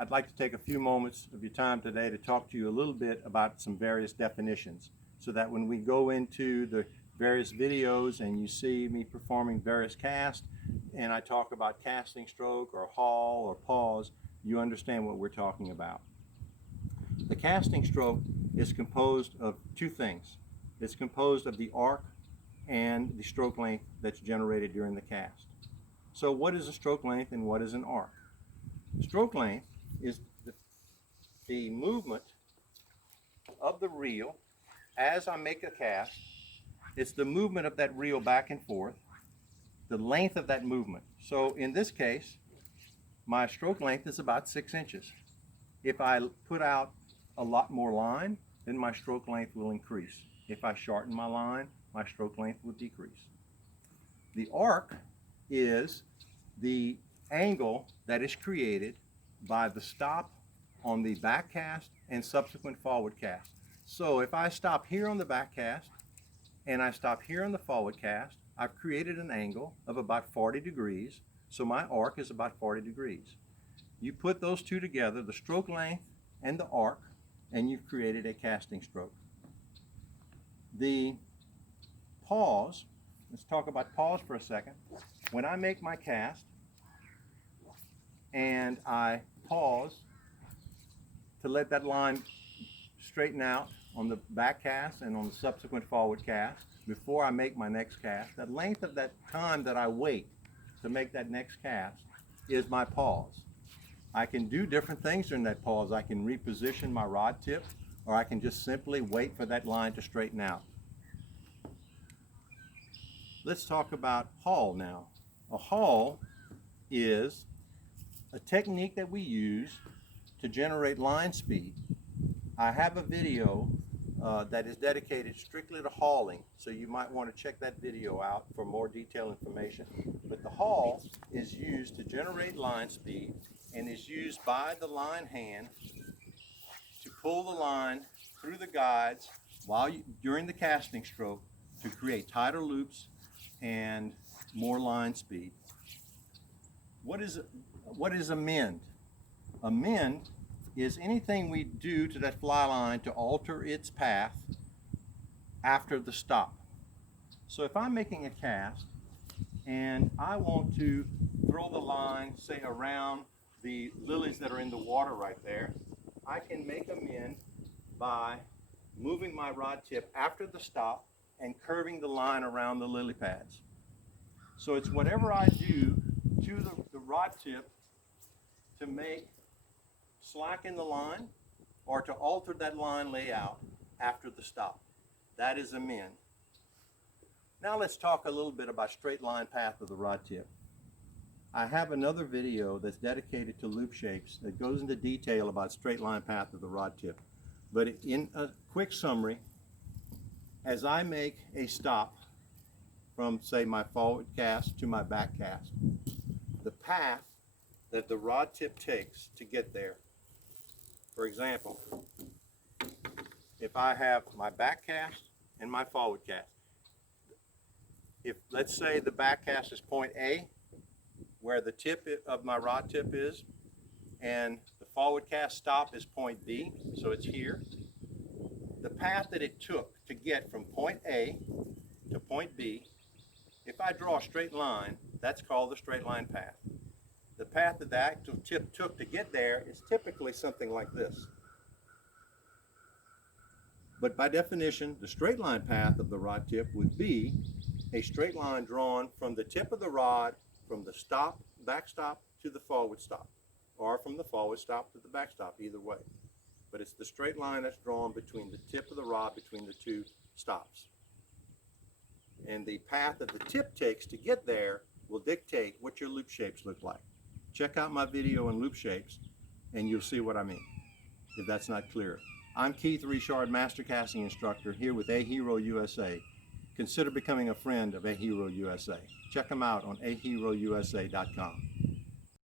I'd like to take a few moments of your time today to talk to you a little bit about some various definitions, so that when we go into the various videos and you see me performing various casts and I talk about casting stroke or haul or pause, you understand what we're talking about. The casting stroke is composed of two things. It's composed of the arc and the stroke length that's generated during the cast. So what is a stroke length and what is an arc? Stroke length is the movement of the reel as I make a cast. It's the movement of that reel back and forth, the length of that movement. So in this case, my stroke length is about 6 inches. If I put out a lot more line, then my stroke length will increase. If I shorten my line, my stroke length will decrease. The arc is the angle that is created by the stop on the back cast and subsequent forward cast. So if I stop here on the back cast and I stop here on the forward cast, I've created an angle of about 40 degrees, so my arc is about 40 degrees. You put those two together, the stroke length and the arc, and you've created a casting stroke. The pause, let's talk about pause for a second. When I make my cast and I pause to let that line straighten out on the back cast and on the subsequent forward cast before I make my next cast, the length of that time that I wait to make that next cast is my pause. I can do different things during that pause. I can reposition my rod tip, or I can just simply wait for that line to straighten out. Let's talk about haul now. A haul is a technique that we use to generate line speed. I have a video that is dedicated strictly to hauling, so you might want to check that video out for more detailed information. But the haul is used to generate line speed and is used by the line hand to pull the line through the guides during the casting stroke to create tighter loops and more line speed. What is a mend? A mend is anything we do to that fly line to alter its path after the stop. So if I'm making a cast and I want to throw the line, say, around the lilies that are in the water right there, I can make a mend by moving my rod tip after the stop and curving the line around the lily pads. So it's whatever I do to the rod tip to slacken the line or to alter that line layout after the stop. That is a mend. Now let's talk a little bit about straight line path of the rod tip. I have another video that's dedicated to loop shapes that goes into detail about straight line path of the rod tip. But in a quick summary, as I make a stop from, say, my forward cast to my back cast, the path that the rod tip takes to get there. For example, if I have my back cast and my forward cast, if let's say the back cast is point A, where the tip of my rod tip is, and the forward cast stop is point B, so it's here. The path that it took to get from point A to point B, if I draw a straight line, that's called the straight line path. The path that the actual tip took to get there is typically something like this. But by definition, the straight line path of the rod tip would be a straight line drawn from the tip of the rod, from the back stop to the forward stop, or from the forward stop to the back stop, either way. But it's the straight line that's drawn between the tip of the rod between the two stops. And the path that the tip takes to get there will dictate what your loop shapes look like. Check out my video on loop shapes and you'll see what I mean, if that's not clear. I'm Keith Richard, Master Casting Instructor, here with A Hero USA. Consider becoming a friend of A Hero USA. Check them out on aherousa.com.